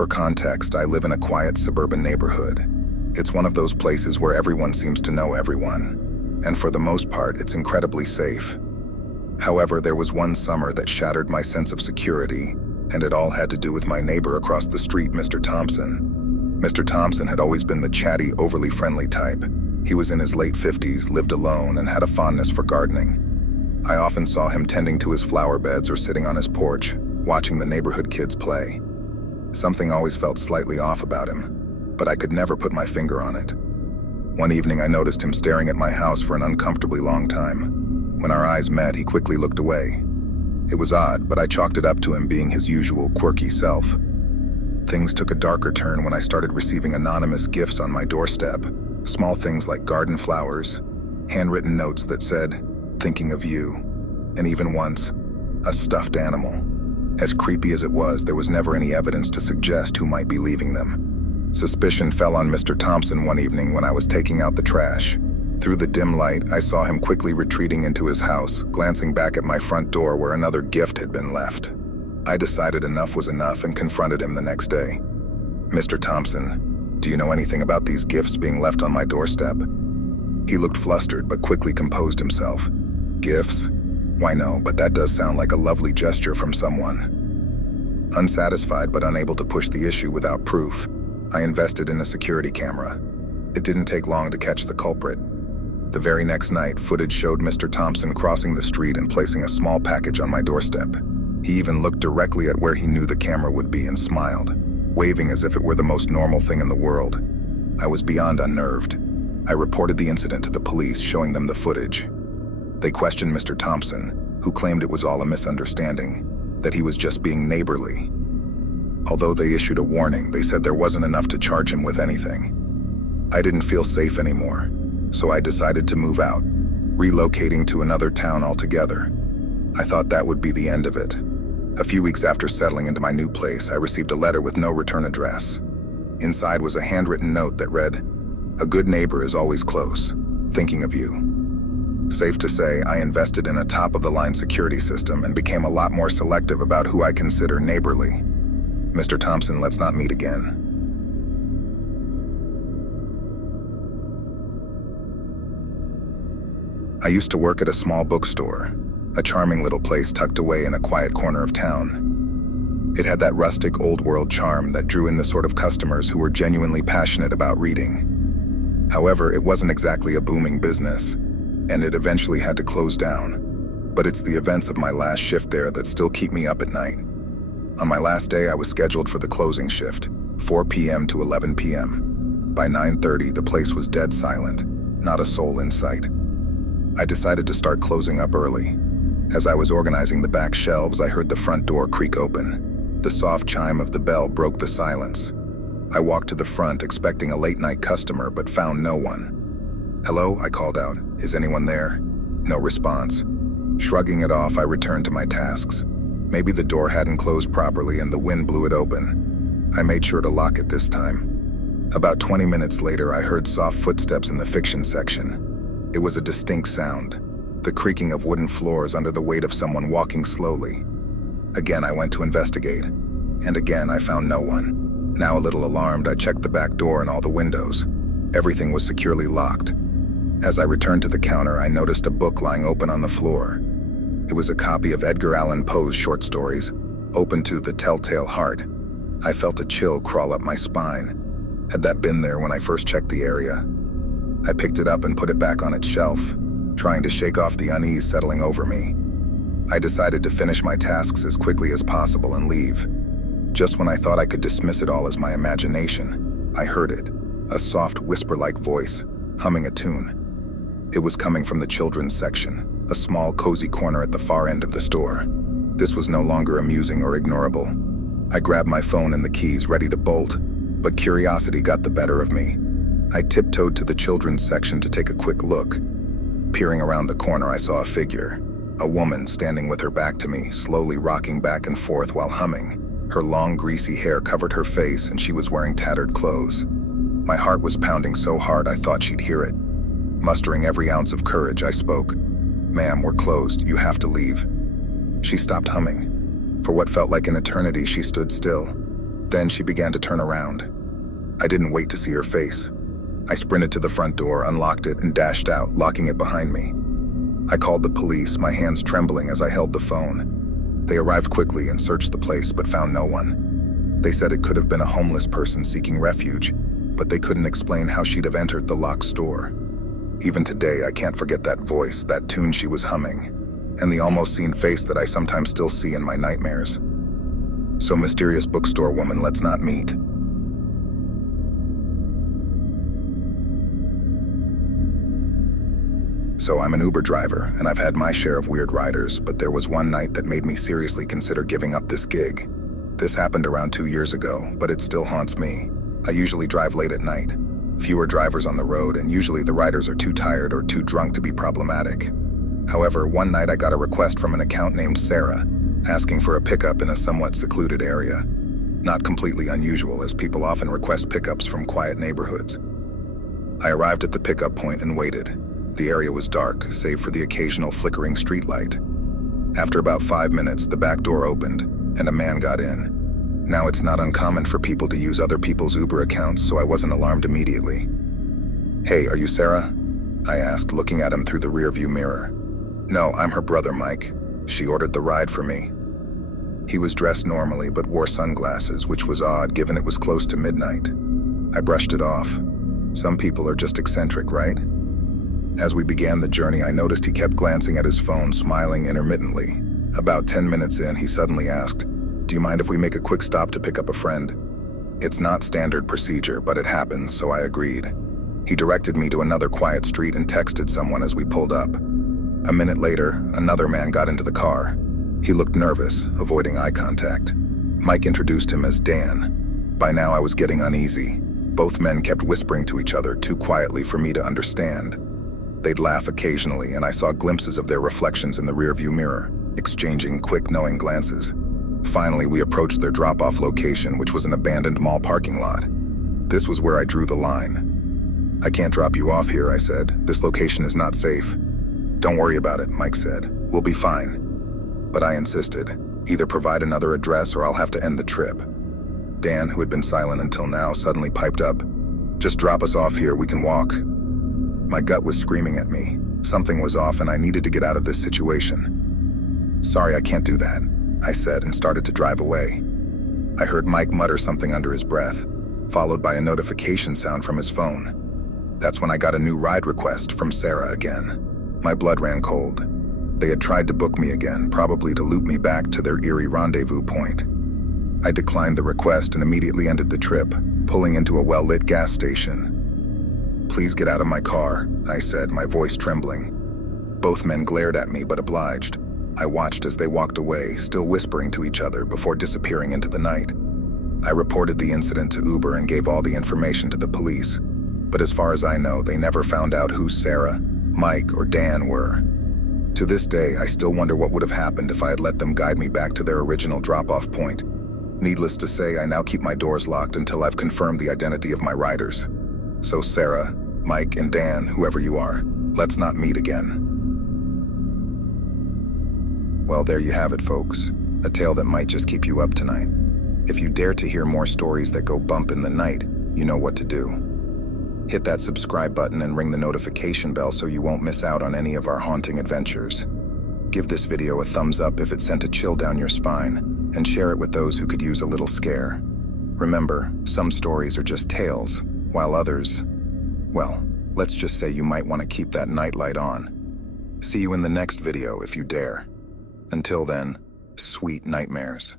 For context, I live in a quiet suburban neighborhood. It's one of those places where everyone seems to know everyone, and for the most part, it's incredibly safe. However, there was one summer that shattered my sense of security, and it all had to do with my neighbor across the street, Mr. Thompson. Mr. Thompson had always been the chatty, overly friendly type. He was in his late 50s, lived alone, and had a fondness for gardening. I often saw him tending to his flower beds or sitting on his porch, watching the neighborhood kids play. Something always felt slightly off about him, but I could never put my finger on it. One evening I noticed him staring at my house for an uncomfortably long time. When our eyes met, he quickly looked away. It was odd, but I chalked it up to him being his usual quirky self. Things took a darker turn when I started receiving anonymous gifts on my doorstep. Small things like garden flowers, handwritten notes that said, "Thinking of you," and even once, a stuffed animal. As creepy as it was, there was never any evidence to suggest who might be leaving them. Suspicion fell on Mr. Thompson one evening when I was taking out the trash. Through the dim light, I saw him quickly retreating into his house, glancing back at my front door where another gift had been left. I decided enough was enough and confronted him the next day. "Mr. Thompson, do you know anything about these gifts being left on my doorstep?" He looked flustered but quickly composed himself. "Gifts? Why no, but that does sound like a lovely gesture from someone." Unsatisfied but unable to push the issue without proof, I invested in a security camera. It didn't take long to catch the culprit. The very next night, footage showed Mr. Thompson crossing the street and placing a small package on my doorstep. He even looked directly at where he knew the camera would be and smiled, waving as if it were the most normal thing in the world. I was beyond unnerved. I reported the incident to the police, showing them the footage. They questioned Mr. Thompson, who claimed it was all a misunderstanding, that he was just being neighborly. Although they issued a warning, they said there wasn't enough to charge him with anything. I didn't feel safe anymore, so I decided to move out, relocating to another town altogether. I thought that would be the end of it. A few weeks after settling into my new place, I received a letter with no return address. Inside was a handwritten note that read, "A good neighbor is always close, thinking of you." Safe to say, I invested in a top-of-the-line security system and became a lot more selective about who I consider neighborly. Mr. Thompson, let's not meet again. I used to work at a small bookstore, a charming little place tucked away in a quiet corner of town. It had that rustic old-world charm that drew in the sort of customers who were genuinely passionate about reading. However, it wasn't exactly a booming business, and it eventually had to close down. But it's the events of my last shift there that still keep me up at night. On my last day, I was scheduled for the closing shift, 4 p.m. to 11 p.m. By 9:30, the place was dead silent, not a soul in sight. I decided to start closing up early. As I was organizing the back shelves, I heard the front door creak open. The soft chime of the bell broke the silence. I walked to the front expecting a late-night customer, but found no one. "Hello," I called out. "Is anyone there?" No response. Shrugging it off, I returned to my tasks. Maybe the door hadn't closed properly and the wind blew it open. I made sure to lock it this time. About 20 minutes later, I heard soft footsteps in the fiction section. It was a distinct sound, the creaking of wooden floors under the weight of someone walking slowly. Again, I went to investigate, and again, I found no one. Now a little alarmed, I checked the back door and all the windows. Everything was securely locked. As I returned to the counter, I noticed a book lying open on the floor. It was a copy of Edgar Allan Poe's short stories, Open to the Telltale Heart. I felt a chill crawl up my spine. Had that been there when I first checked the area? I picked it up and put it back on its shelf, trying to shake off the unease settling over me. I decided to finish my tasks as quickly as possible and leave. Just when I thought I could dismiss it all as my imagination, I heard it, a soft whisper-like voice, humming a tune. It was coming from the children's section, a small, cozy corner at the far end of the store. This was no longer amusing or ignorable. I grabbed my phone and the keys, ready to bolt, but curiosity got the better of me. I tiptoed to the children's section to take a quick look. Peering around the corner, I saw a figure, a woman standing with her back to me, slowly rocking back and forth while humming. Her long, greasy hair covered her face, and she was wearing tattered clothes. My heart was pounding so hard I thought she'd hear it. Mustering every ounce of courage, I spoke. "Ma'am, we're closed. You have to leave." She stopped humming. For what felt like an eternity, she stood still. Then she began to turn around. I didn't wait to see her face. I sprinted to the front door, unlocked it, and dashed out, locking it behind me. I called the police, my hands trembling as I held the phone. They arrived quickly and searched the place, but found no one. They said it could have been a homeless person seeking refuge, but they couldn't explain how she'd have entered the locked store. Even today, I can't forget that voice, that tune she was humming, and the almost seen face that I sometimes still see in my nightmares. So, mysterious bookstore woman, let's not meet. So I'm an Uber driver, and I've had my share of weird riders, but there was one night that made me seriously consider giving up this gig. This happened around 2 years ago, but it still haunts me. I usually drive late at night. Fewer drivers on the road, and usually the riders are too tired or too drunk to be problematic. However, one night I got a request from an account named Sarah, asking for a pickup in a somewhat secluded area. Not completely unusual, as people often request pickups from quiet neighborhoods. I arrived at the pickup point and waited. The area was dark, save for the occasional flickering streetlight. After about 5 minutes, the back door opened, and a man got in. Now it's not uncommon for people to use other people's Uber accounts, so I wasn't alarmed immediately. "Hey, are you Sarah?" I asked, looking at him through the rearview mirror. "No, I'm her brother, Mike. She ordered the ride for me." He was dressed normally but wore sunglasses, which was odd given it was close to midnight. I brushed it off. Some people are just eccentric, right? As we began the journey, I noticed he kept glancing at his phone, smiling intermittently. About 10 minutes in, he suddenly asked, "Do you mind if we make a quick stop to pick up a friend?" It's not standard procedure, but it happens, so I agreed. He directed me to another quiet street and texted someone as we pulled up. A minute later, another man got into the car. He looked nervous, avoiding eye contact. Mike introduced him as Dan. By now I was getting uneasy. Both men kept whispering to each other too quietly for me to understand. They'd laugh occasionally, and I saw glimpses of their reflections in the rearview mirror, exchanging quick, knowing glances. Finally, we approached their drop-off location, which was an abandoned mall parking lot. This was where I drew the line. "I can't drop you off here," I said. "This location is not safe." "Don't worry about it," Mike said. "We'll be fine." But I insisted. Either provide another address or I'll have to end the trip. Dan, who had been silent until now, suddenly piped up. "Just drop us off here, we can walk." My gut was screaming at me. Something was off and I needed to get out of this situation. "Sorry, I can't do that," I said and started to drive away. I heard Mike mutter something under his breath, followed by a notification sound from his phone. That's when I got a new ride request from Sarah again. My blood ran cold. They had tried to book me again, probably to loop me back to their eerie rendezvous point. I declined the request and immediately ended the trip, pulling into a well-lit gas station. "Please get out of my car," I said, my voice trembling. Both men glared at me but obliged. I watched as they walked away, still whispering to each other before disappearing into the night. I reported the incident to Uber and gave all the information to the police. But as far as I know, they never found out who Sarah, Mike, or Dan were. To this day, I still wonder what would have happened if I had let them guide me back to their original drop-off point. Needless to say, I now keep my doors locked until I've confirmed the identity of my riders. So Sarah, Mike, and Dan, whoever you are, let's not meet again. Well, there you have it, folks. A tale that might just keep you up tonight. If you dare to hear more stories that go bump in the night, you know what to do. Hit that subscribe button and ring the notification bell so you won't miss out on any of our haunting adventures. Give this video a thumbs up if it sent a chill down your spine, and share it with those who could use a little scare. Remember, some stories are just tales, while others, well, let's just say you might want to keep that nightlight on. See you in the next video if you dare. Until then, sweet nightmares.